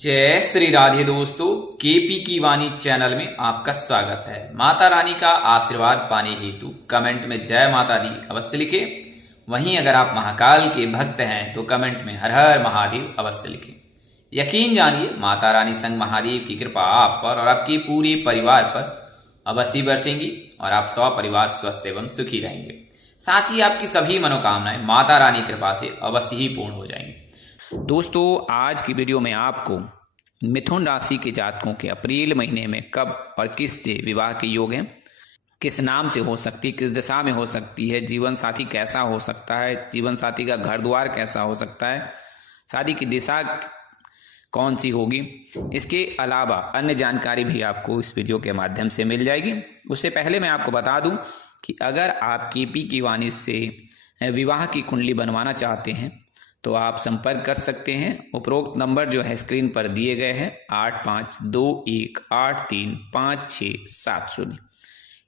जय श्री राधे दोस्तों, केपी की वाणी चैनल में आपका स्वागत है। माता रानी का आशीर्वाद पाने हेतु कमेंट में जय माता दी अवश्य लिखें। वहीं अगर आप महाकाल के भक्त हैं तो कमेंट में हर हर महादेव अवश्य लिखें। यकीन जानिए माता रानी संग महादेव की कृपा आप पर और आपके पूरे परिवार पर अवश्य बरसेंगी और आप परिवार स्वस्थ एवं सुखी रहेंगे। साथ ही आपकी सभी मनोकामनाएं माता रानी कृपा से अवश्य ही पूर्ण हो जाएंगी। दोस्तों, आज की वीडियो में आपको मिथुन राशि के जातकों के अप्रैल महीने में कब और किससे विवाह के योग हैं, किस नाम से हो सकती है, किस दिशा में हो सकती है, जीवन साथी कैसा हो सकता है, जीवन साथी का घर द्वार कैसा हो सकता है, शादी की दिशा कौन सी होगी। इसके अलावा अन्य जानकारी भी आपको इस वीडियो के माध्यम से मिल जाएगी। उससे पहले मैं आपको बता दूं कि अगर आप केपी की वाणी से विवाह की कुंडली बनवाना चाहते हैं तो आप संपर्क कर सकते हैं। उपरोक्त नंबर जो है स्क्रीन पर दिए गए हैं 8521835670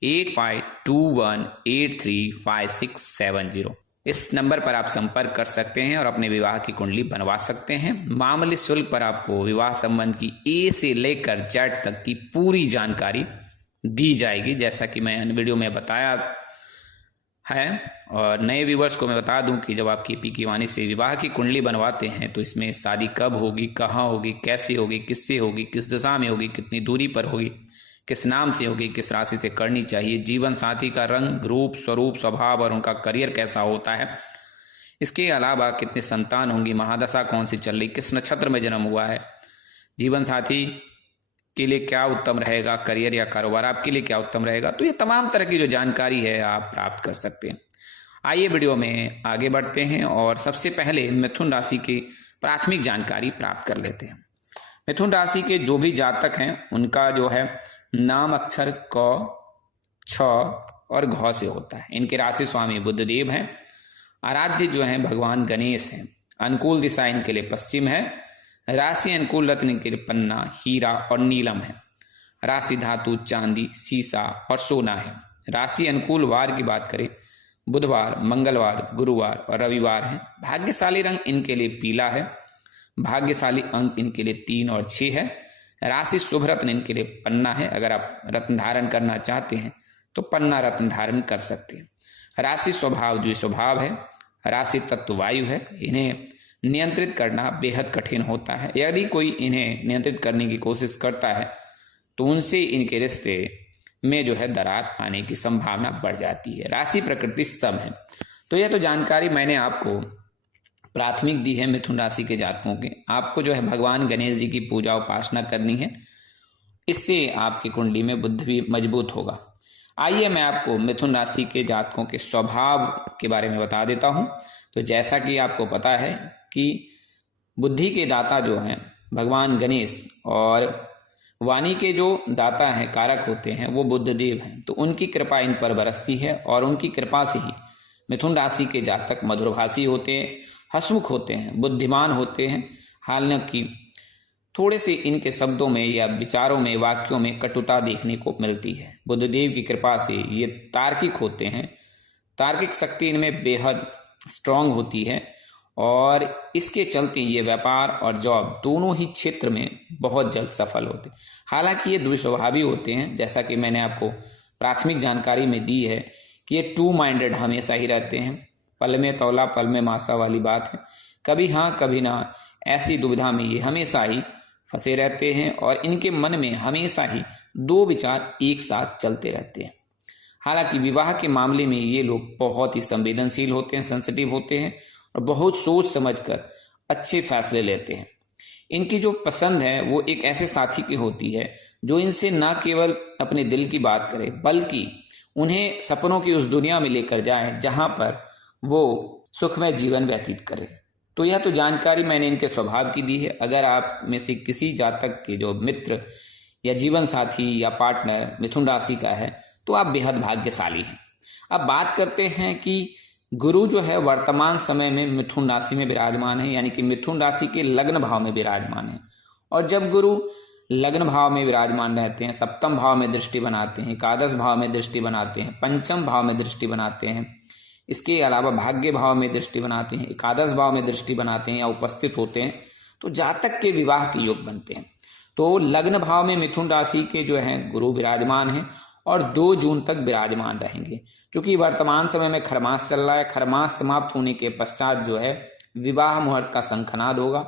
8521835670। इस नंबर पर आप संपर्क कर सकते हैं और अपने विवाह की कुंडली बनवा सकते हैं। मामूली शुल्क पर आपको विवाह संबंध की ए से लेकर जेड तक की पूरी जानकारी दी जाएगी, जैसा कि मैं वीडियो में बताया है। और नए व्यूवर्स को मैं बता दूं कि जब आप केपी की वाणी से विवाह की कुंडली बनवाते हैं तो इसमें शादी कब होगी, कहाँ होगी, कैसे होगी, किससे होगी, किस दिशा में होगी, कितनी दूरी पर होगी, किस नाम से होगी, किस राशि से करनी चाहिए, जीवन साथी का रंग, रूप, स्वरूप, स्वभाव और उनका करियर कैसा होता है, इसके अलावा कितने संतान होंगी, महादशा कौन सी चल रही, किस नक्षत्र में जन्म हुआ है, जीवन साथी के लिए क्या उत्तम रहेगा, करियर या कारोबार आपके लिए क्या उत्तम रहेगा, तो ये तमाम तरह की जो जानकारी है आप प्राप्त कर सकते हैं। आइए वीडियो में आगे बढ़ते हैं और सबसे पहले मिथुन राशि की प्राथमिक जानकारी प्राप्त कर लेते हैं। मिथुन राशि के जो भी जातक हैं उनका जो है नाम अक्षर क, छ और घ से होता है। इनके राशि स्वामी बुधदेव हैं। आराध्य जो है भगवान गणेश हैं। अनुकूल दिशा इनके लिए पश्चिम है। राशि अनुकूल रत्न इनके लिए पन्ना, हीरा और नीलम है। राशि धातु चांदी, सीसा और सोना है। राशि अनुकूल वार की बात करें बुधवार, मंगलवार, गुरुवार और रविवार है। भाग्यशाली रंग इनके लिए पीला है। भाग्यशाली अंक इनके लिए 3 और 6 है। राशि शुभ रत्न इनके लिए पन्ना है। अगर आप रत्न धारण करना चाहते हैं तो पन्ना रत्न धारण कर सकते हैं। राशि स्वभाव द्विस्वभाव है। राशि तत्व वायु है। इन्हें नियंत्रित करना बेहद कठिन होता है। यदि कोई इन्हें नियंत्रित करने की कोशिश करता है तो उनसे इनके रिश्ते में जो है दरार आने की संभावना बढ़ जाती है। राशि प्रकृति सम है। तो यह तो जानकारी मैंने आपको प्राथमिक दी है मिथुन राशि के जातकों के। आपको जो है भगवान गणेश जी की पूजा उपासना करनी है, इससे आपकी कुंडली में बुद्धि भी मजबूत होगा। आइए मैं आपको मिथुन राशि के जातकों के स्वभाव के बारे में बता देता हूं। तो जैसा कि आपको पता है कि बुद्धि के दाता जो हैं भगवान गणेश और वाणी के जो दाता हैं, कारक होते हैं, वो बुधदेव हैं। तो उनकी कृपा इन पर बरसती है और उनकी कृपा से ही मिथुन राशि के जातक मधुरभाषी होते हैं, हंसमुख होते हैं, बुद्धिमान होते हैं। हालांकि थोड़े से इनके शब्दों में या विचारों में, वाक्यों में कटुता देखने को मिलती है। बुधदेव की कृपा से ये तार्किक होते हैं। तार्किक शक्ति इनमें बेहद स्ट्रांग होती है और इसके चलते ये व्यापार और जॉब दोनों ही क्षेत्र में बहुत जल्द सफल होते हैं। हालांकि ये द्विस्वभावी होते हैं, जैसा कि मैंने आपको प्राथमिक जानकारी में दी है कि ये 2 माइंडेड हमेशा ही रहते हैं। पल में तौला पल में मासा वाली बात है। कभी हाँ कभी ना, ऐसी दुविधा में ये हमेशा ही फंसे रहते हैं और इनके मन में हमेशा ही 2 विचार एक साथ चलते रहते हैं। हालांकि विवाह के मामले में ये लोग बहुत ही संवेदनशील होते हैं, सेंसिटिव होते हैं और बहुत सोच समझकर अच्छे फैसले लेते हैं। इनकी जो पसंद है वो एक ऐसे साथी की होती है जो इनसे ना केवल अपने दिल की बात करे बल्कि उन्हें सपनों की उस दुनिया में लेकर जाए जहां पर वो सुखमय जीवन व्यतीत करे। तो यह तो जानकारी मैंने इनके स्वभाव की दी है। अगर आप में से किसी जातक के जो मित्र या जीवन साथी या पार्टनर मिथुन राशि का है तो आप बेहद भाग्यशाली हैं। अब बात करते हैं कि गुरु जो है वर्तमान समय में मिथुन राशि में विराजमान है, यानी कि मिथुन राशि के लग्न भाव में विराजमान है। और जब गुरु लग्न भाव में विराजमान रहते हैं, सप्तम भाव में दृष्टि बनाते हैं, एकादश भाव में दृष्टि बनाते हैं, पंचम भाव में दृष्टि बनाते हैं, इसके अलावा भाग्य भाव में दृष्टि बनाते हैं, एकादश भाव में दृष्टि बनाते हैं या उपस्थित होते हैं, तो जातक के विवाह के योग बनते हैं। तो लग्न भाव में मिथुन राशि के जो हैं गुरु विराजमान हैं और 2 जून तक विराजमान रहेंगे। क्योंकि वर्तमान समय में खरमास चल रहा है, खरमास समाप्त होने के पश्चात जो है विवाह मुहूर्त का शंखनाद होगा।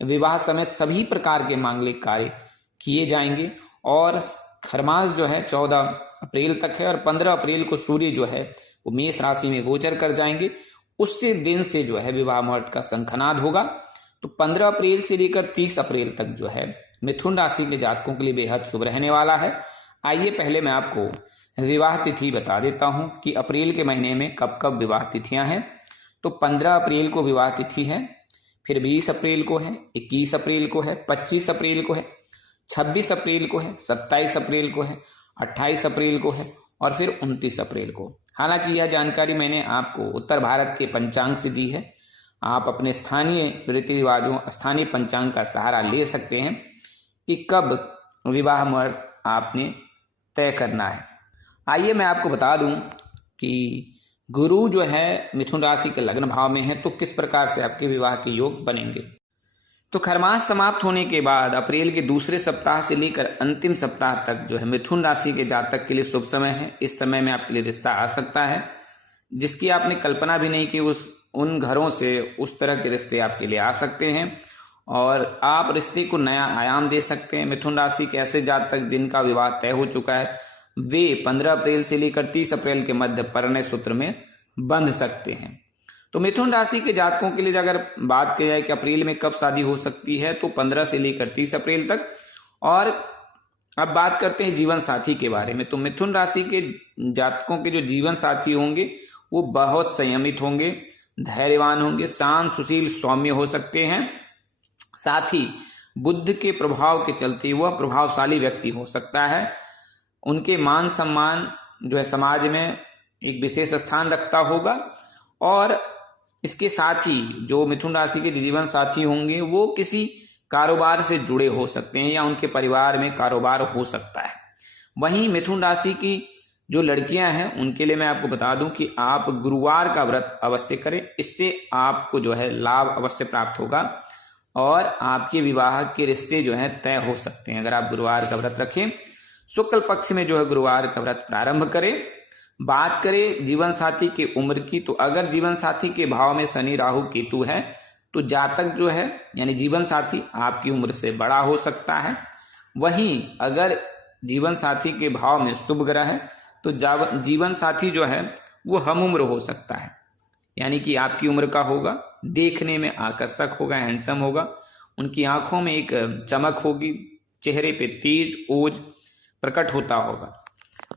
विवाह समेत सभी प्रकार के मांगलिक कार्य किए जाएंगे और खरमास जो है 14 अप्रैल तक है और 15 अप्रैल को सूर्य जो है वो मेष राशि में गोचर कर जाएंगे। उससे दिन से जो है विवाह मुहूर्त का शंखनाद होगा। तो 15 अप्रैल से लेकर 30 अप्रैल तक जो है मिथुन राशि के जातकों के लिए बेहद शुभ रहने वाला है। आइए पहले मैं आपको विवाह तिथि बता देता हूं कि अप्रैल के महीने में कब कब विवाह तिथियां हैं। तो 15 अप्रैल को विवाह तिथि है, फिर 20 अप्रैल को है, 21 अप्रैल को है, 25 अप्रैल को है, 26 अप्रैल को है, 27 अप्रैल को है, 28 अप्रैल को है और फिर 29 अप्रैल को। हालांकि यह जानकारी मैंने आपको उत्तर भारत के पंचांग से दी है। आप अपने स्थानीय रीति रिवाजों, स्थानीय पंचांग का सहारा ले सकते हैं कि कब विवाह मुहूर्त आपने तय करना है। आइए मैं आपको बता दूं कि गुरु जो है मिथुन राशि के लग्न भाव में है, तो किस प्रकार से आपके विवाह के योग बनेंगे। तो खरमास समाप्त होने के बाद अप्रैल के दूसरे सप्ताह से लेकर अंतिम सप्ताह तक जो है मिथुन राशि के जातक के लिए शुभ समय है। इस समय में आपके लिए रिश्ता आ सकता है जिसकी आपने कल्पना भी नहीं की। उन घरों से उस तरह के रिश्ते आपके लिए आ सकते हैं और आप रिश्ते को नया आयाम दे सकते हैं। मिथुन राशि के ऐसे जातक जिनका विवाह तय हो चुका है वे 15 अप्रैल से लेकर 30 अप्रैल के मध्य परिणय सूत्र में बंध सकते हैं। तो मिथुन राशि के जातकों के लिए अगर बात की जाए कि अप्रैल में कब शादी हो सकती है, तो 15 से लेकर 30 अप्रैल तक। और अब बात करते हैं जीवन साथी के बारे में। तो मिथुन राशि के जातकों के जो जीवन साथी होंगे वो बहुत संयमित होंगे, धैर्यवान होंगे, शांत, सुशील, सौम्य हो सकते हैं। साथ ही बुद्ध के प्रभाव के चलते वह प्रभावशाली व्यक्ति हो सकता है। उनके मान सम्मान जो है समाज में एक विशेष स्थान रखता होगा। और इसके साथ ही जो मिथुन राशि के जीवन साथी होंगे वो किसी कारोबार से जुड़े हो सकते हैं या उनके परिवार में कारोबार हो सकता है। वहीं मिथुन राशि की जो लड़कियां हैं उनके लिए मैं आपको बता दूं कि आप गुरुवार का व्रत अवश्य करें। इससे आपको जो है लाभ अवश्य प्राप्त होगा और आपके विवाह के रिश्ते जो हैं तय हो सकते हैं अगर आप गुरुवार का व्रत रखें। शुक्ल पक्ष में जो है गुरुवार का व्रत प्रारंभ करें। बात करें जीवन साथी के उम्र की, तो अगर जीवन साथी के भाव में शनि, राहु, केतु है तो जातक जो है यानी जीवन साथी आपकी उम्र से बड़ा हो सकता है। वहीं अगर जीवन साथी के भाव में शुभ ग्रह है तो जीवन साथी जो है वो हम उम्र हो सकता है, यानी कि आपकी उम्र का होगा, देखने में आकर्षक होगा, हैंडसम होगा, उनकी आंखों में एक चमक होगी, चेहरे पे तेज ओज प्रकट होता होगा।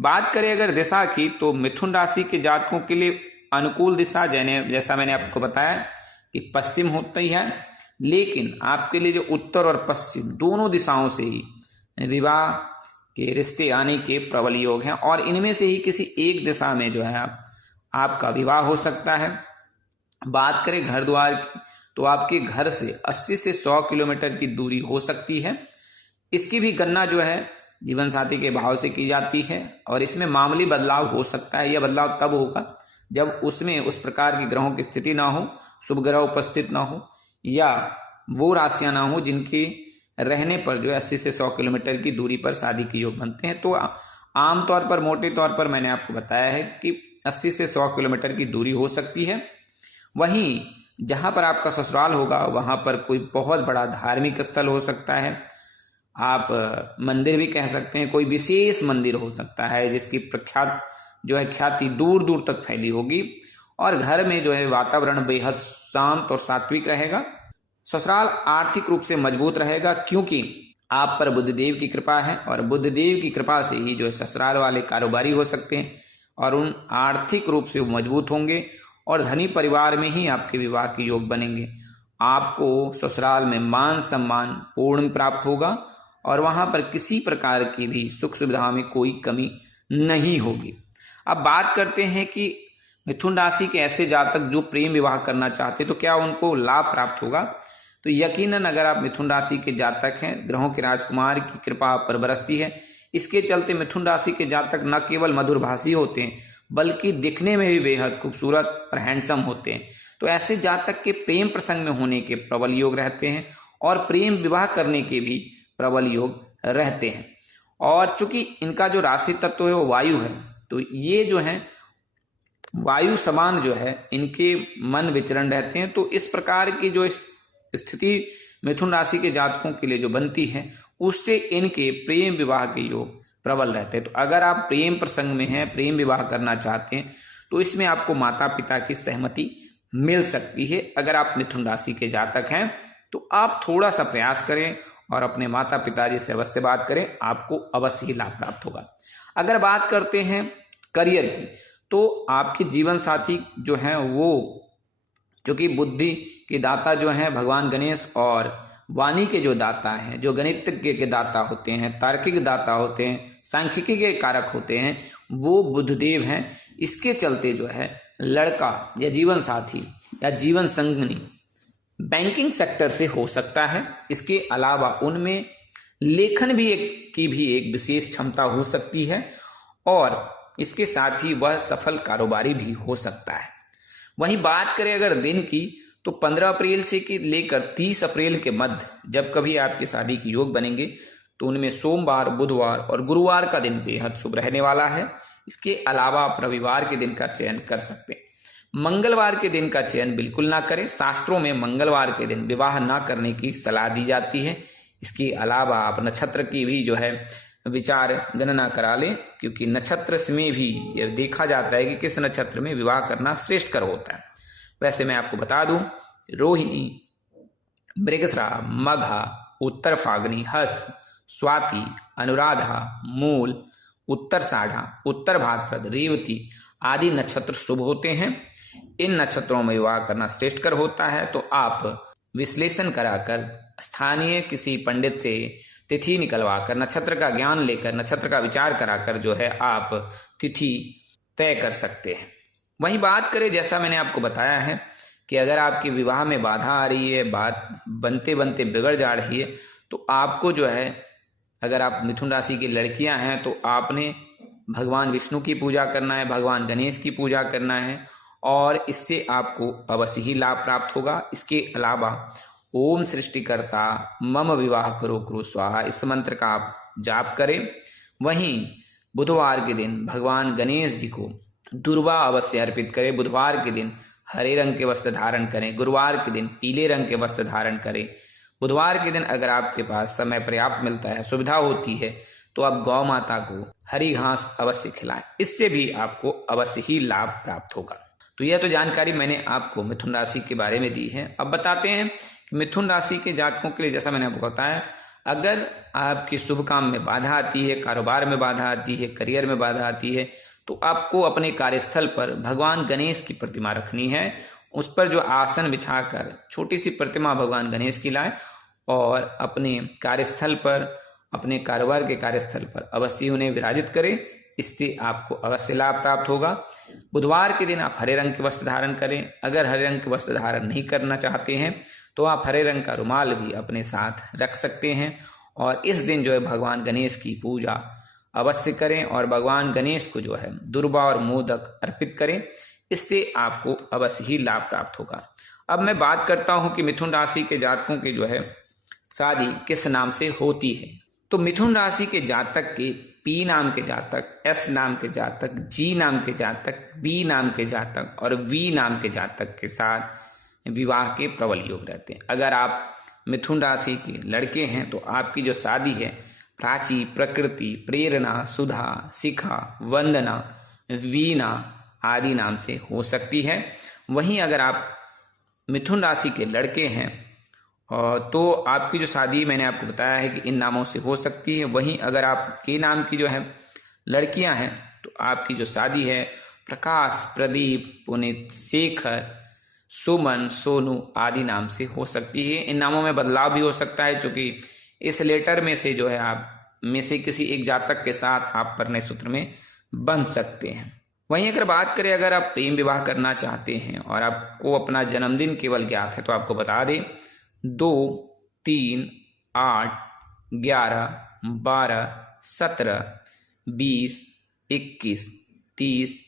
बात करें अगर दिशा की, तो मिथुन राशि के जातकों के लिए अनुकूल दिशा जैसा मैंने आपको बताया कि पश्चिम होता ही है, लेकिन आपके लिए जो उत्तर और पश्चिम दोनों दिशाओं से ही विवाह के रिश्ते आने के प्रबल योग हैं और इनमें से ही किसी एक दिशा में जो है आपका विवाह हो सकता है। बात करें घर द्वार की, तो आपके घर से 80 से 100 किलोमीटर की दूरी हो सकती है। इसकी भी गणना जो है जीवन साथी के भाव से की जाती है और इसमें मामूली बदलाव हो सकता है। यह बदलाव तब होगा जब उसमें उस प्रकार की ग्रहों की स्थिति ना हो, शुभ ग्रह उपस्थित ना हो या वो राशियां ना हो जिनके रहने पर जो है 80 से 100 किलोमीटर की दूरी पर शादी के योग बनते हैं। तो आमतौर पर मोटे तौर पर मैंने आपको बताया है कि 80 से 100 किलोमीटर की दूरी हो सकती है। वहीं जहां पर आपका ससुराल होगा वहां पर कोई बहुत बड़ा धार्मिक स्थल हो सकता है, आप मंदिर भी कह सकते हैं, कोई विशेष मंदिर हो सकता है जिसकी प्रख्यात जो है ख्याति दूर दूर तक फैली होगी और घर में जो है वातावरण बेहद शांत और सात्विक रहेगा। ससुराल आर्थिक रूप से मजबूत रहेगा क्योंकि आप पर बुद्धदेव की कृपा है और बुद्धदेव की कृपा से ही जो है ससुराल वाले कारोबारी हो सकते हैं और उन आर्थिक रूप से मजबूत होंगे और धनी परिवार में ही आपके विवाह के योग बनेंगे। आपको ससुराल में मान सम्मान पूर्ण प्राप्त होगा और वहां पर किसी प्रकार की भी सुख सुविधा में कोई कमी नहीं होगी। अब बात करते हैं कि मिथुन राशि के ऐसे जातक जो प्रेम विवाह करना चाहते तो क्या उनको लाभ प्राप्त होगा। तो यकीनन अगर आप मिथुन राशि के जातक हैं, ग्रहों के राजकुमार की कृपा आप पर बरसती है। इसके चलते मिथुन राशि के जातक न केवल मधुरभाषी होते हैं बल्कि दिखने में भी बेहद खूबसूरत और हैंडसम होते हैं। तो ऐसे जातक के प्रेम प्रसंग में होने के प्रबल योग रहते हैं और प्रेम विवाह करने के भी प्रबल योग रहते हैं। और चूंकि इनका जो राशि तत्व है वो वायु है, तो ये जो है वायु समान जो है इनके मन विचरण रहते हैं। तो इस प्रकार की जो स्थिति मिथुन राशि के जातकों के लिए जो बनती है, उससे इनके प्रेम विवाह के योग प्रबल रहते हैं। तो अगर आप प्रेम प्रसंग में हैं, प्रेम विवाह करना चाहते हैं, तो इसमें आपको माता पिता की सहमति मिल सकती है। अगर आप मिथुन राशि के जातक हैं तो आप थोड़ा सा प्रयास करें और अपने माता पिताजी से अवश्य बात करें, आपको अवश्य ही लाभ प्राप्त होगा। अगर बात करते हैं करियर की, तो आपके जीवन साथी जो है वो, जो कि बुद्धि के दाता जो हैं भगवान गणेश और वाणी के जो दाता हैं, जो गणितज्ञ के दाता होते हैं, तार्किक दाता होते हैं, सांख्यिकी के कारक होते हैं, वो बुधदेव हैं। इसके चलते जो है लड़का या जीवन साथी या जीवन संगनी बैंकिंग सेक्टर से हो सकता है। इसके अलावा उनमें लेखन भी एक विशेष क्षमता हो सकती है और इसके साथ ही वह सफल कारोबारी भी हो सकता है। वहीं बात करें अगर दिन की, तो 15 अप्रैल से लेकर 30 अप्रैल के मध्य जब कभी आपकी शादी के योग बनेंगे, तो उनमें सोमवार, बुधवार और गुरुवार का दिन बेहद शुभ रहने वाला है। इसके अलावा आप रविवार के दिन का चयन कर सकते हैं। मंगलवार के दिन का चयन बिल्कुल ना करें। शास्त्रों में मंगलवार के दिन विवाह ना करने की सलाह दी जाती है। इसके अलावा आप नक्षत्र की भी जो है विचार गणना करा लें, क्योंकि नक्षत्र में भी यह देखा जाता है कि किस नक्षत्र में विवाह करना श्रेष्ठकर होता है। वैसे मैं आपको बता दूं, रोहिणी, मृगशिरा, मघा, उत्तर फागनी, हस्त, स्वाति, अनुराधा, मूल, उत्तराषाढ़ा, उत्तर भाद्रपद, रेवती आदि नक्षत्र शुभ होते हैं। इन नक्षत्रों में विवाह करना श्रेष्ठकर होता है। तो आप विश्लेषण कराकर स्थानीय किसी पंडित से तिथि निकलवाकर, नक्षत्र का ज्ञान लेकर, नक्षत्र का विचार कराकर जो है आप तिथि तय कर सकते हैं। वहीं बात करें, जैसा मैंने आपको बताया है कि अगर आपके विवाह में बाधा आ रही है, बात बनते बनते बिगड़ जा रही है, तो आपको जो है, अगर आप मिथुन राशि की लड़कियां हैं तो आपने भगवान विष्णु की पूजा करना है, भगवान गणेश की पूजा करना है और इससे आपको अवश्य ही लाभ प्राप्त होगा। इसके अलावा ओम सृष्टिकर्ता मम विवाह करो कुरु स्वाहा, इस मंत्र का आप जाप करें। वहीं बुधवार के दिन भगवान गणेश जी को दुर्वा अवश्य अर्पित करें। बुधवार के दिन हरे रंग के वस्त्र धारण करें, गुरुवार के दिन पीले रंग के वस्त्र धारण करें। बुधवार के दिन अगर आपके पास समय पर्याप्त मिलता है, सुविधा होती है, तो आप गौ माता को हरी घास अवश्य खिलाएं। इससे भी आपको अवश्य ही लाभ प्राप्त होगा। तो यह तो जानकारी मैंने आपको मिथुन राशि के बारे में दी है। अब बताते हैं कि मिथुन राशि के जातकों के लिए, जैसा मैंने आपको बताया, अगर आपके शुभ काम में बाधा आती है, कारोबार में बाधा आती है, करियर में बाधा आती है, तो आपको अपने कार्यस्थल पर भगवान गणेश की प्रतिमा रखनी है। उस पर जो आसन बिछाकर छोटी सी प्रतिमा भगवान गणेश की लाएं और अपने कार्यस्थल पर, अपने कारोबार के कार्यस्थल पर अवश्य उन्हें विराजित करें। इससे आपको अवश्य लाभ प्राप्त होगा। बुधवार के दिन आप हरे रंग के वस्त्र धारण करें। अगर हरे रंग के वस्त्र धारण नहीं करना चाहते हैं तो आप हरे रंग का रुमाल भी अपने साथ रख सकते हैं और इस दिन जो है भगवान गणेश की पूजा अवश्य करें और भगवान गणेश को जो है दुर्वा और मोदक अर्पित करें। इससे आपको अवश्य ही लाभ प्राप्त होगा। अब मैं बात करता हूं कि मिथुन राशि के जातकों की जो है शादी किस नाम से होती है। तो मिथुन राशि के जातक के पी नाम के जातक, एस नाम के जातक, जी नाम के जातक, बी नाम के जातक और वी नाम के जातक के साथ विवाह के प्रबल योग रहते हैं। अगर आप मिथुन राशि के लड़के हैं तो आपकी जो शादी है प्राची, प्रकृति, प्रेरणा, सुधा, शिखा, वंदना, वीणा आदि नाम से हो सकती है। वहीं अगर आप मिथुन राशि के लड़के हैं तो आपकी जो शादी मैंने आपको बताया है कि इन नामों से हो सकती है। वहीं अगर आप के नाम की जो है लड़कियां हैं तो आपकी जो शादी है प्रकाश, प्रदीप, पुनीत, शेखर, सुमन, सोनू आदि नाम से हो सकती है। इन नामों में बदलाव भी हो सकता है, क्योंकि इस लेटर में से जो है आप में से किसी एक जातक के साथ आप परिणय सूत्र में बंध सकते हैं। वहीं अगर बात करें, अगर आप प्रेम विवाह करना चाहते हैं और आपको अपना जन्मदिन केवल ज्ञात है तो आपको बता दें 2, 3, 8, 11, 12, 17, 20, 21, 30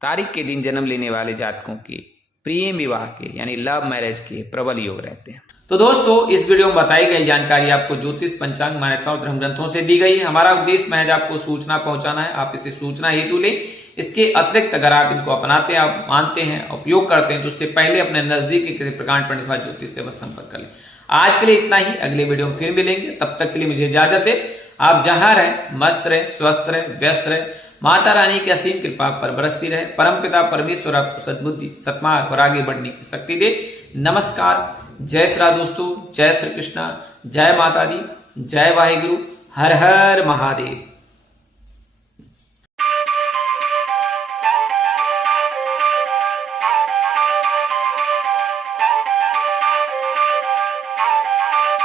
तारीख के दिन जन्म लेने वाले जातकों के प्रेम विवाह के यानी लव मैरिज के प्रबल योग रहते हैं। तो दोस्तों, इस वीडियो में बताई गई जानकारी आपको ज्योतिष, पंचांग, मान्यता और धर्म ग्रंथों से दी गई है। हमारा उद्देश्य महज आपको सूचना पहुंचाना है, आप इसे सूचना हेतु ले। इसके अतिरिक्त अगर आप इनको अपनाते हैं, आप मानते हैं, उपयोग करते हैं, तो उससे पहले अपने नजदीक के किसी प्रकांड पंडित व ज्योतिष से बस संपर्क कर लें। आज के लिए इतना ही, अगले वीडियो में फिर मिलेंगे। तब तक के लिए मुझे इजाजत दे। आप जहां रहे मस्त रहे, स्वस्थ रहे, व्यस्त रहे। माता रानी की असीम कृपा पर बरसती रहे। परमपिता परमेश्वर आपको सद्बुद्धि, सत्मार्ग और आगे बढ़ने की शक्ति दे। नमस्कार, जय श्री राम दोस्तों, जय श्री कृष्णा, जय माता दी, जय वाहेगुरु, हर हर महादेव।